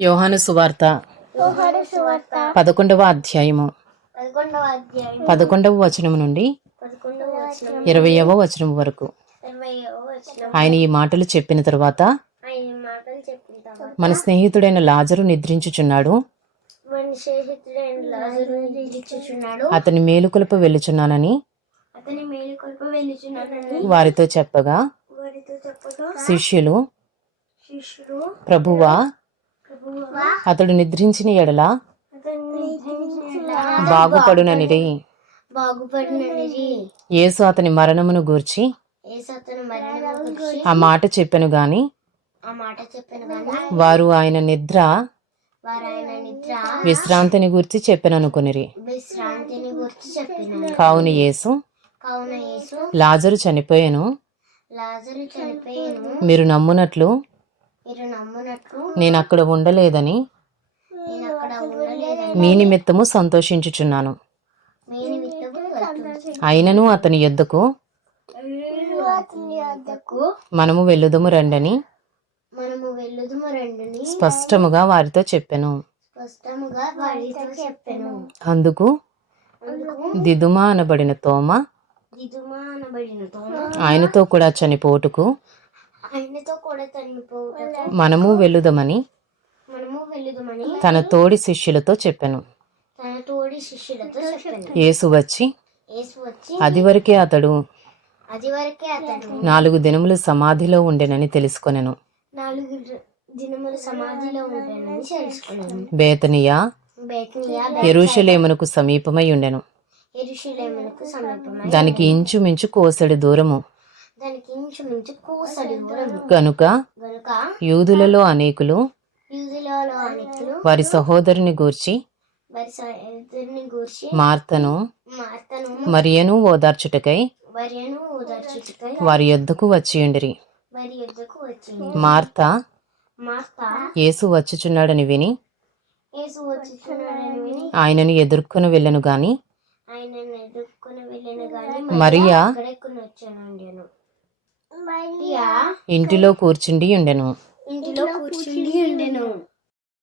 యోహాను సువార్త పదకొండవ అధ్యాయము. పదకొండవ వచనము నుండి పదకొండవ వచనం. వరకు. ఆయన ఈ మాటలు చెప్పిన తరువాత మన స్నేహితుడైన లాజరు నిద్రించుచున్నాడు. అతని మేలుకొలుపు వెళ్ళుచున్నానని వారితో చెప్పగా శిష్యులు ప్రభువా అతడు నిద్రించిన ఎడల బాగుపడుననిరి. యేసు అతని మరణమును గూర్చి ఆ మాట చెప్పెను గాని వారు ఆయన నిద్ర విశ్రాంతిని గూర్చి చెప్పెననుకొనిరి. కావున యేసు కావున యేసు లాజరు చనిపోయెను. మీరు నమ్మునట్లు నేను అక్కడ ఉండలేదని మీ నిమిత్తము సంతోషించుచున్నాను. అయినను అతని యొద్దకు మనము వెళ్ళుదము రండని స్పష్టముగా వారితో చెప్పెను అందుకు దిదుమా అనబడిన తోమ ఆయనతో కూడా చనిపోటుకు మనము వెళ్ళుదమని తన తోడి శిష్యులతో చెప్పెను. తన తోడి శిష్యులతో చెప్పాను. యేసు వచ్చి యేసు వచ్చి అది వరకే అతడు. నాలుగు దినములు సమాధిలో ఉండెనని తెలుసుకొనెను. బేతనియా ఎరుషలేమునకు సమీపమై ఉండెను. దానికి ఇంచుమించు కోసడి దూరము. దానికి ఇంచుమించు కోసడి దూరము గనుక గనుక యూదులలో అనేకులు వారి సహోదరుని గూర్చి మార్తను మార్తను మరియను ఓదార్చుటకై మరియను ఓదార్చుటకై వారి యొద్దకు వచ్చియుండిరి. మార్త మార్త యేసు వచ్చుచున్నాడని విని యేసు వచ్చుచున్నాడని విని ఆయనను ఎదుర్కొని వెళ్ళను గాని ఆయనను ఎదుర్కొని వెళ్ళిన గాని మరియా ఇంటిలో కూర్చుండి ఉండెను.